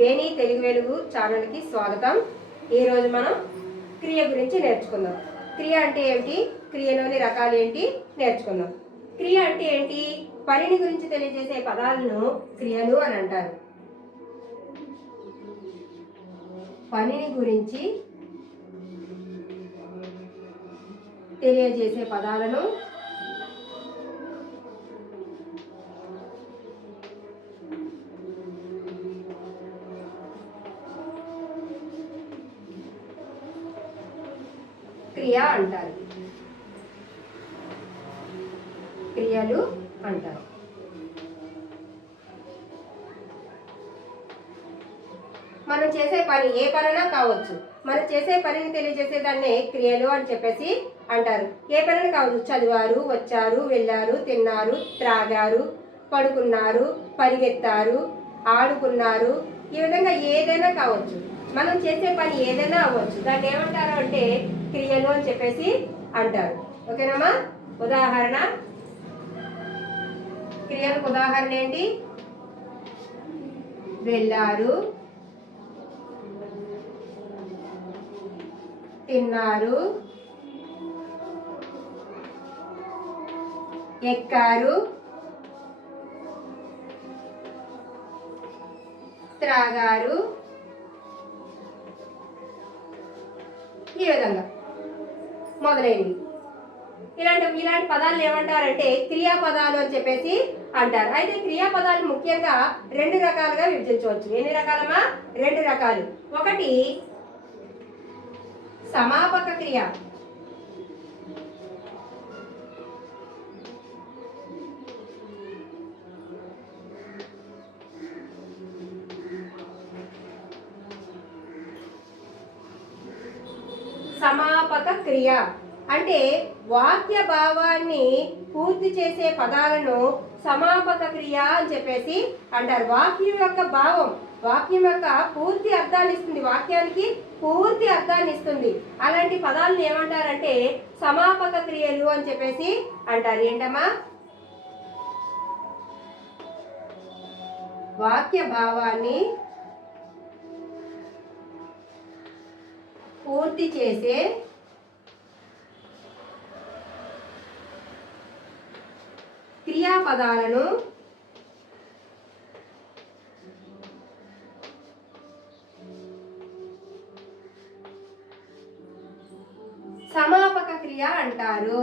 వేణి తెలుగు వెలుగు ఛానల్కి స్వాగతం. ఈరోజు మనం క్రియ గురించి నేర్చుకుందాం. క్రియ అంటే ఏంటి క్రియలోని రకాలు ఏంటి? నేర్చుకుందాం. క్రియ అంటే ఏంటి? పనిని గురించి తెలియజేసే పదాలను క్రియలు అని అంటారు. పనిని గురించి తెలియజేసే పదాలను క్రియ అంటారు. క్రియలు అంటారు. మనం చేసే పని ఏ పనైనా కావచ్చు. మనం చేసే పనిని తెలియజేసే దాన్నే క్రియలు అని చెప్పేసి అంటారు. ఏ పనైనా కావచ్చు. చదివారు వచ్చారు వెళ్ళారు తిన్నారు త్రాగారు పడుకున్నారు పరిగెత్తారు ఆడుకున్నారు ఈ విధంగా ఏదైనా కావచ్చు. మనం చేసే పని ఏదైనా అవ్వచ్చు. దాన్ని ఏమంటారు అంటే క్రియలు అని చెప్పేసి అంటారు. ఓకేనమ్మా ఉదాహరణ. క్రియలకు ఉదాహరణ ఏంటి? వెళ్ళారు. తిన్నారు. ఎక్కారు. త్రాగారు. ఈ విధంగా మొదలైనవి. ఇలాంటి ఇలాంటి పదాలు ఏమంటారంటే క్రియాపదాలు అని చెప్పేసి అంటారు. అయితే క్రియాపదాలు ముఖ్యంగా రెండు రకాలుగా విభజించవచ్చు. ఎన్ని రకాలమా రెండు రకాలు. ఒకటి సమాపక క్రియ. సమాపక క్రియ. అంటే వాక్య భావాన్ని పూర్తి చేసే పదాలను సమాపక క్రియ అని చెప్పేసి అంటారు. వాక్యం యొక్క భావం వాక్యం యొక్క పూర్తి అర్థాన్ని ఇస్తుంది. వాక్యానికి పూర్తి అర్థాన్ని ఇస్తుంది. అలాంటి పదాలను ఏమంటారంటే సమాపక క్రియలు అని చెప్పేసి అంటారు. ఏంటమ్మా? వాక్య భావాన్ని పూర్తి చేసే పదాలను సమాపక క్రియ అంటారు.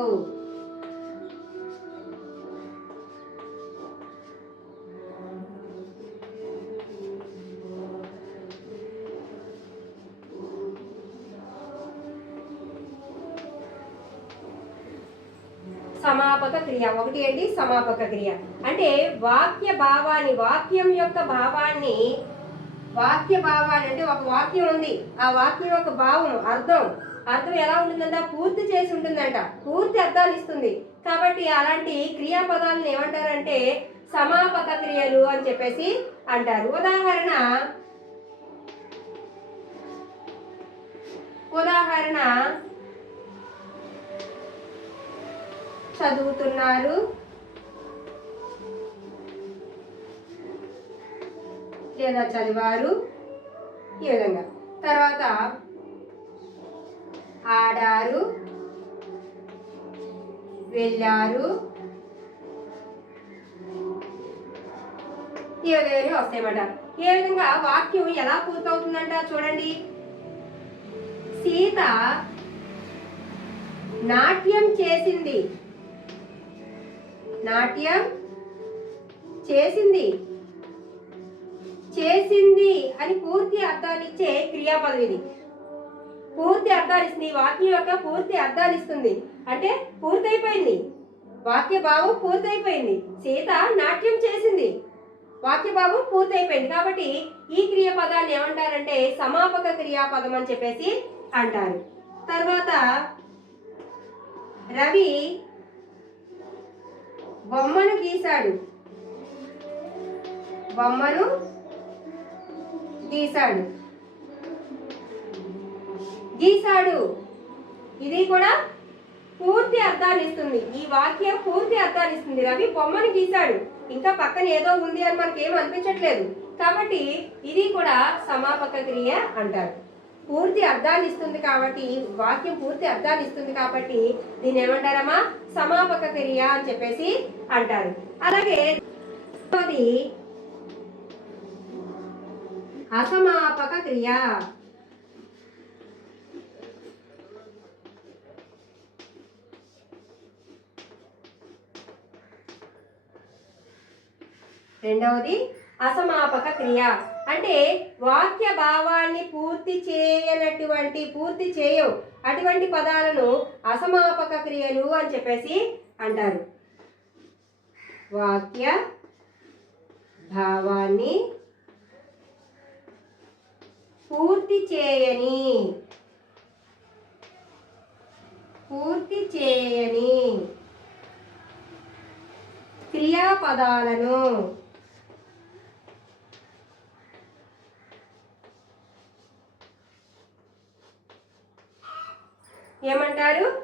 క్రియ. ఒకటి ఏంటి? సమాపక క్రియ. అంటే వాక్య భావాన్ని వాక్యం యొక్క భావాన్ని వాక్య భావాన్ని అంటే ఒక వాక్యం ఉంది. ఆ వాక్యం యొక్క భావం అర్థం. అర్థం ఎలా ఉంటుందంట? పూర్తి చేసి ఉంటుందంట. పూర్తి అర్థాలు ఇస్తుంది. కాబట్టి అలాంటి క్రియాపదాలను ఏమంటారంటే సమాపక క్రియలు అని చెప్పేసి అంటారు. ఉదాహరణ ఉదాహరణ చదువుతున్నారు. లేదా చదివారు? ఈ విధంగా తర్వాత ఆడారు. వెళ్ళారు. ఈ విధంగా వస్తాయన్నమాట. ఏ విధంగా వాక్యం ఎలా పూర్తవుతుందంట చూడండి. సీత నాట్యం చేసింది. నాట్యం చేసింది. చేసింది అని పూర్తి అర్థాలు ఇచ్చే క్రియాపదం ఇది పూర్తి అర్థాలు ఇస్తుంది. ఈ వాక్యం యొక్క పూర్తి అర్థాలు ఇస్తుంది. అంటే పూర్తయిపోయింది. వాక్య భావం పూర్తయిపోయింది. సీత నాట్యం చేసింది. వాక్య భావం పూర్తయిపోయింది. కాబట్టి ఈ క్రియాపదాన్ని ఏమంటారంటే సమాపక క్రియాపదం అని చెప్పేసి అంటారు. తర్వాత రవి బొమ్మను గీశాడు. బొమ్మను గీశాడు. గీశాడు. ఇది కూడా పూర్తి అర్థాన్ని ఇస్తుంది. ఈ వాక్యం పూర్తి అర్థాన్ని ఇస్తుంది. రవి బొమ్మను గీశాడు. ఇంకా పక్కన ఏదో ఉంది అని మనకేం అనిపించట్లేదు. కాబట్టి ఇది కూడా సమాపక క్రియ అంటారు. పూర్తి అర్థాన్ని ఇస్తుంది కాబట్టి వాక్యం పూర్తి అర్థాన్ని ఇస్తుంది కాబట్టి దీన్ని ఏమంటారమ్మా సమాపక క్రియ అని చెప్పేసి అంటారు. అలాగే అసమాపక క్రియ. రెండవది అసమాపక క్రియ. అంటే వాక్య భావాన్ని పూర్తి చేయనటువంటి పూర్తి చేయవు. అటువంటి పదాలను అసమాపక క్రియలు అని చెప్పేసి అంటారు. వాక్య భావాన్ని పూర్తి చేయని పూర్తి చేయని క్రియాపదాలను ఏమంటారు?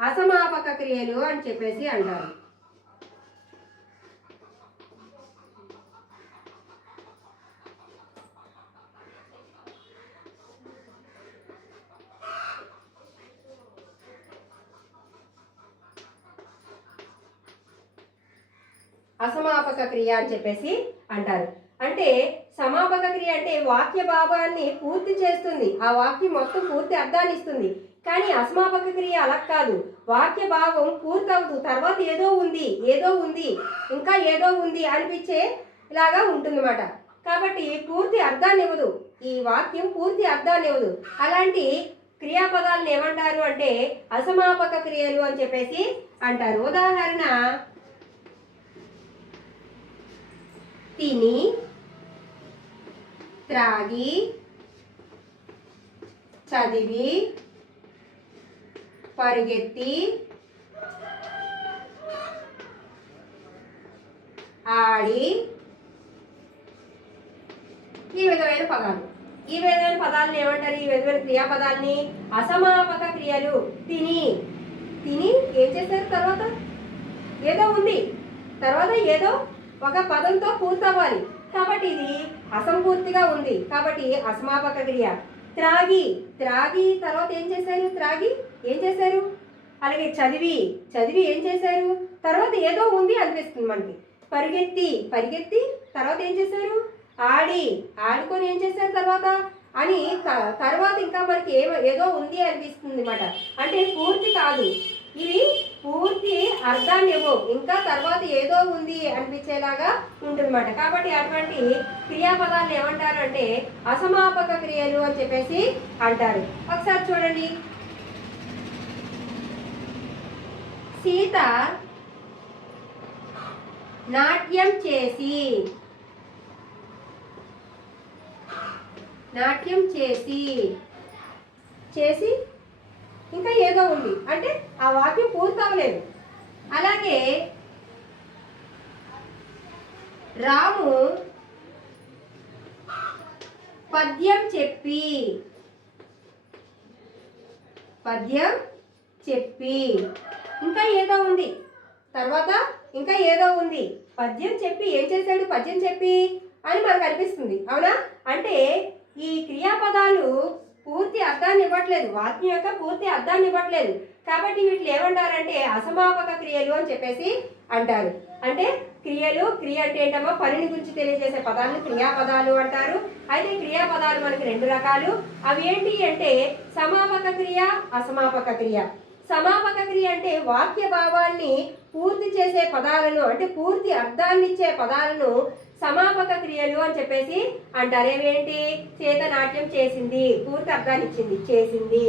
అసమాపక క్రియలు అని చెప్పేసి అంటారు. అసమాపక క్రియ అని చెప్పేసి అంటారు. అంటే సమాపక క్రియ అంటే వాక్య భావాన్ని పూర్తి చేస్తుంది. ఆ వాక్యం మొత్తం పూర్తి అర్థాన్ని ఇస్తుంది. కానీ అసమాపక క్రియ అలా కాదు. వాక్య భావం పూర్తవుతూ తర్వాత ఏదో ఉంది ఏదో ఉంది ఇంకా ఏదో ఉంది అనిపించే ఇలాగా ఉంటుందన్నమాట. కాబట్టి పూర్తి అర్థాన్ని ఇవ్వదు. ఈ వాక్యం పూర్తి అర్థాన్ని ఇవ్వదు. అలాంటి క్రియాపదాలను ఏమంటారు అంటే అసమాపక క్రియలు అని చెప్పేసి అంటారు. ఉదాహరణ తిని త్రాగి చదివి పరుగెత్తి ఆడి ఈ విధమైన పదాలు. ఈ విధమైన పదాలను ఏమంటారు? ఈ విధమైన క్రియాపదాలని అసమాపక క్రియలు. తిని. తిని ఏం చేశారు తర్వాత? ఏదో ఉంది. తర్వాత ఏదో ఒక పదంతో పూర్తవ్వాలి. కాబట్టి ఇది అసంపూర్తిగా ఉంది. కాబట్టి అసమాపక క్రియ. త్రాగి త్రాగి తర్వాత ఏం చేశారు? త్రాగి ఏం చేశారు? అలాగే చదివి చదివి ఏం చేశారు? తర్వాత ఏదో ఉంది అనిపిస్తుంది మనకి. పరిగెత్తి పరిగెత్తి తర్వాత ఏం చేశారు? ఆడి ఆడుకొని ఏం చేశారు తర్వాత? అని తర్వాత ఇంకా మనకి ఏ ఏదో ఉంది అనిపిస్తుంది అనమాట అంటే పూర్తి కాదు. ఇది పూర్తి అర్థాన్ని ఇవ్వవు ఇంకా తర్వాత ఏదో ఉంది అనిపించేలాగా ఉంటుందన్నమాట. కాబట్టి అటువంటి క్రియాపదాలను ఏమంటారు అంటే అసమాపక క్రియలు అని చెప్పేసి అంటారు. ఒకసారి చూడండి. సీత నాట్యం చేసి నాట్యం చేసి చేసి ఇంకా ఏదో ఉంది. అంటే ఆ వాక్యం పూర్తవలేదు అలాగే రాము పద్యం చెప్పి పద్యం చెప్పి ఇంకా ఏదో ఉంది. తర్వాత ఇంకా ఏదో ఉంది. పద్యం చెప్పి ఏం చేశాడు? పద్యం చెప్పి అని మనకు అనిపిస్తుంది. అవునా? అంటే ఈ క్రియాపదాలు పూర్తి అర్థాన్ని ఇవ్వట్లేదు. వాక్యం యొక్క పూర్తి అర్థాన్ని ఇవ్వట్లేదు. కాబట్టి వీటిని ఏమంటారంటే అసమాపక క్రియలు అని చెప్పేసి అంటారు. అంటే క్రియలు క్రియ అంటే ఏంటమ్మో? పనిని గురించి తెలియజేసే పదాలను క్రియాపదాలు అంటారు. అయితే క్రియాపదాలు మనకి రెండు రకాలు. అవి ఏంటి అంటే సమాపక క్రియ అసమాపక క్రియ. సమాపక క్రియ అంటే వాక్య భావాన్ని పూర్తి చేసే పదాలను అంటే పూర్తి అర్థాన్నిచ్చే పదాలను సమాపక క్రియలు అని చెప్పేసి అంటారు ఏమేంటి చేత నాట్యం చేసింది పూర్తి అర్థాన్ని ఇచ్చింది చేసింది.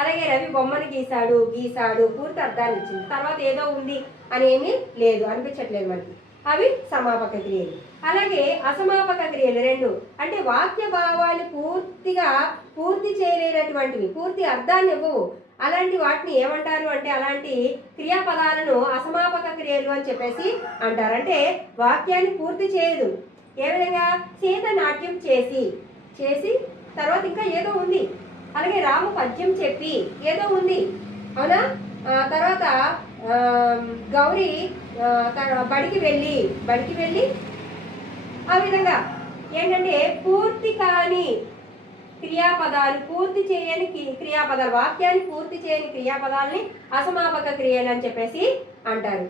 అలాగే రవి బొమ్మను గీశాడు గీశాడు పూర్తి అర్థాన్ని ఇచ్చింది తర్వాత ఏదో ఉంది అనేమి లేదు అనిపించట్లేదు మనకి. అవి సమాపక క్రియలు అలాగే అసమాపక క్రియలు రెండు. అంటే వాక్య భావాన్ని పూర్తి పూర్తి చేయలేనటువంటివి పూర్తి అర్థాన్ని ఇవ్వవు అలాంటి వాటిని ఏమంటారు అంటే అలాంటి క్రియాపదాలను అసమాపక క్రియలు అని చెప్పేసి అంటారు. అంటే వాక్యాన్ని పూర్తి చేయదు. ఏ విధంగా? సీత నాట్యం చేసి చేసి తర్వాత ఇంకా ఏదో ఉంది. అలాగే రాము పద్యం చెప్పి ఏదో ఉంది. అవునా? తర్వాత గౌరీ బడికి వెళ్ళి బడికి వెళ్ళి ఆ విధంగా ఏంటంటే పూర్తి కాని క్రియాపదాలు పూర్తి చేయని కి- క్రియాపదాలు వాక్యాన్ని పూర్తి చేయని క్రియాపదాలని అసమాపక క్రియలు అని చెప్పేసి అంటారు.